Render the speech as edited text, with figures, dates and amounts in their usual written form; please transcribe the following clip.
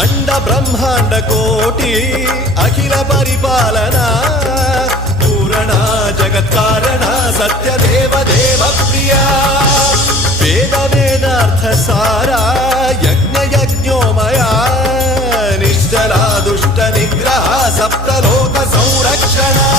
अंड ब्रह्मांड कोटि अखिल परिपालना पूरणा जगत्कारणा सत्यदेव देव प्रिया वेद वेदार्थ सारा यज्ञ यज्ञोमया निश्चला दुष्ट निग्रह सप्तलोक संरक्षणा